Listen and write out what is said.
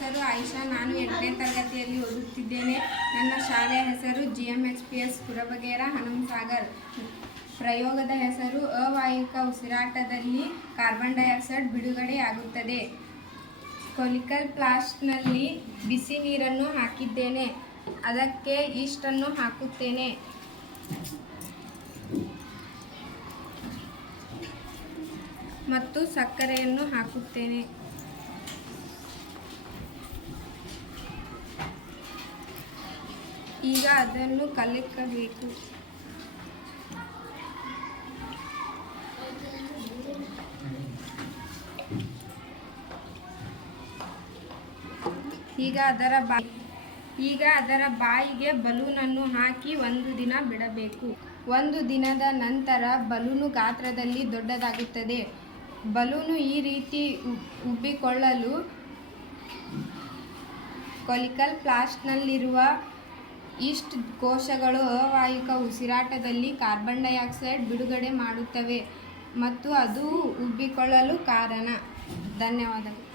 ಹೆಸರು ಆಯಿಷಾ. ನಾನು 8ನೇ ತರಗತಿಯಲ್ಲಿ ಓದುತ್ತಿದ್ದೇನೆ. ನನ್ನ ಶಾಲೆಯ ಹೆಸರು GMHPS ಕುರಬಗೇರ ಹನುಮಸಾಗರ್. ಪ್ರಯೋಗದ ಹೆಸರು ಅವಾಯವಿಕ ಉಸಿರಾಟದಲ್ಲಿ ಕಾರ್ಬನ್ ಡೈಆಕ್ಸೈಡ್ ಬಿಡುಗಡೆಯಾಗುತ್ತದೆ. ಕೊಲಿಕಲ್ ಫ್ಲಾಸ್ಕ್ನಲ್ಲಿ ಬಿಸಿ ನೀರನ್ನು ಹಾಕಿದ್ದೇನೆ. ಅದಕ್ಕೆ ಈಸ್ಟನ್ನು ಹಾಕುತ್ತೇನೆ. ಮತ್ತು ಸಕ್ಕರೆಯನ್ನು ಹಾಕುತ್ತೇನೆ. ಈಗ ಅದನ್ನು ಕಲಕಬೇಕು. ಈಗ ಅದರ ಬಾಯಿಗೆ ಬಲೂನನ್ನು ಹಾಕಿ 1 ದಿನ ಬಿಡಬೇಕು. 1 ದಿನದ ನಂತರ ಬಲೂನು ಗಾತ್ರದಲ್ಲಿ ದೊಡ್ಡದಾಗುತ್ತದೆ. ಬಲೂನು ಈ ರೀತಿ ಉಬ್ಬಿಕೊಳ್ಳಲು ಕೊಲಿಕಲ್ ಫ್ಲಾಸ್ಕ್ನಲ್ಲಿರುವ ಈಸ್ಟ್ ಕೋಶಗಳು ಅವಾಯವಿಕ ಉಸಿರಾಟದಲ್ಲಿ ಕಾರ್ಬನ್ ಡೈಆಕ್ಸೈಡ್ ಬಿಡುಗಡೆ ಮಾಡುತ್ತವೆ ಮತ್ತು ಅದು ಉಬ್ಬಿಕೊಳ್ಳಲು ಕಾರಣ. ಧನ್ಯವಾದಗಳು.